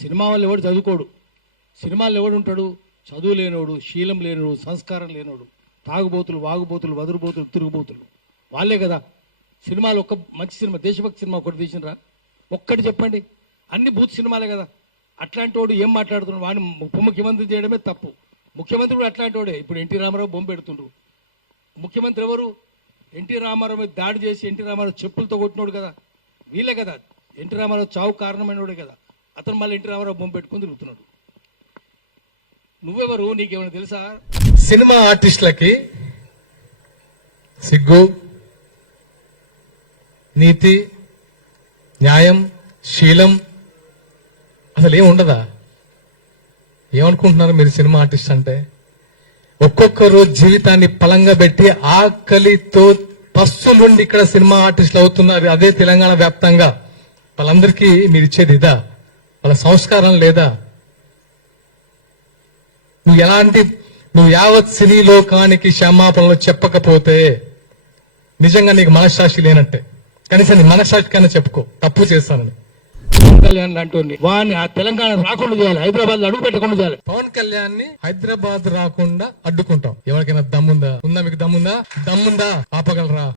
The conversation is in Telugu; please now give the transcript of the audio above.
సినిమా వాళ్ళు ఎవడు చదువుకోడు, సినిమాల్లో ఎవడు ఉంటాడు? చదువు లేనోడు, శీలం లేనోడు, సంస్కారం లేనోడు, తాగుబోతులు, వాగుబోతులు, వదురుబోతులు, తిరుగుబోతులు వాళ్ళే కదా. సినిమాలు ఒక్క మంచి సినిమా, దేశభక్తి సినిమా ఒకటి తీసినరా? ఒక్కటి చెప్పండి. అన్ని బూత్ సినిమాలే కదా. అట్లాంటి వాడు ఏం మాట్లాడుతున్నాడు? వాడిని ఉప ముఖ్యమంత్రి చేయడమే తప్పు. ముఖ్యమంత్రి కూడా అట్లాంటి వాడే. ఇప్పుడు ఎన్టీ రామారావు బొమ్మ పెడుతుండ్రు. ముఖ్యమంత్రి ఎవరు? ఎన్టీ రామారావు మీద దాడి చేసి ఎన్టీ రామారావు చెప్పులతో కొట్టినోడు కదా. వీళ్ళే కదా. ఎన్టీ రామారావు చావు కారణమైనోడే కదా. అతను మళ్ళీ ఎన్టీ రామారావు బొమ్మ పెట్టుకుని తిరుగుతున్నాడు. నువ్వెవరు? నీకేమైనా తెలుసా? సినిమా ఆర్టిస్టులకి సిగ్గు, నీతి, న్యాయం, శీలం అసలు ఏం ఉండదా? ఏమనుకుంటున్నారు మీరు సినిమా ఆర్టిస్ట్ అంటే? ఒక్కొక్కరు జీవితాన్ని పలంగా పెట్టి ఆకలితో పస్తులుండి ఇక్కడ సినిమా ఆర్టిస్టులు అవుతున్నారు. అదే తెలంగాణ వ్యాప్తంగా. వాళ్ళందరికీ మీరు ఇచ్చేది ఇదా? వాళ్ళ సంస్కారం లేదా? నువ్వు యావత్ సినీ లోకానికి క్షమాపణలు చెప్పకపోతే నిజంగా నీకు మనశ్శాస్త్రి లేనట్టే. కనీసం నీ మనశ్శాస్త్రికైనా చెప్పుకో తప్పు చేస్తానని. పవన్ కళ్యాణ్ లాంటి వాడిని ఆ తెలంగాణ రాకుండా చేయాలి, హైదరాబాద్ లో అడుగు పెట్టకుండా చేయాలి. పవన్ కళ్యాణ్ ని హైదరాబాద్ రాకుండా అడ్డుకుంటాం. ఎవరికైనా దమ్ముందా? మీకు దమ్ముందా? ఆపగలరా?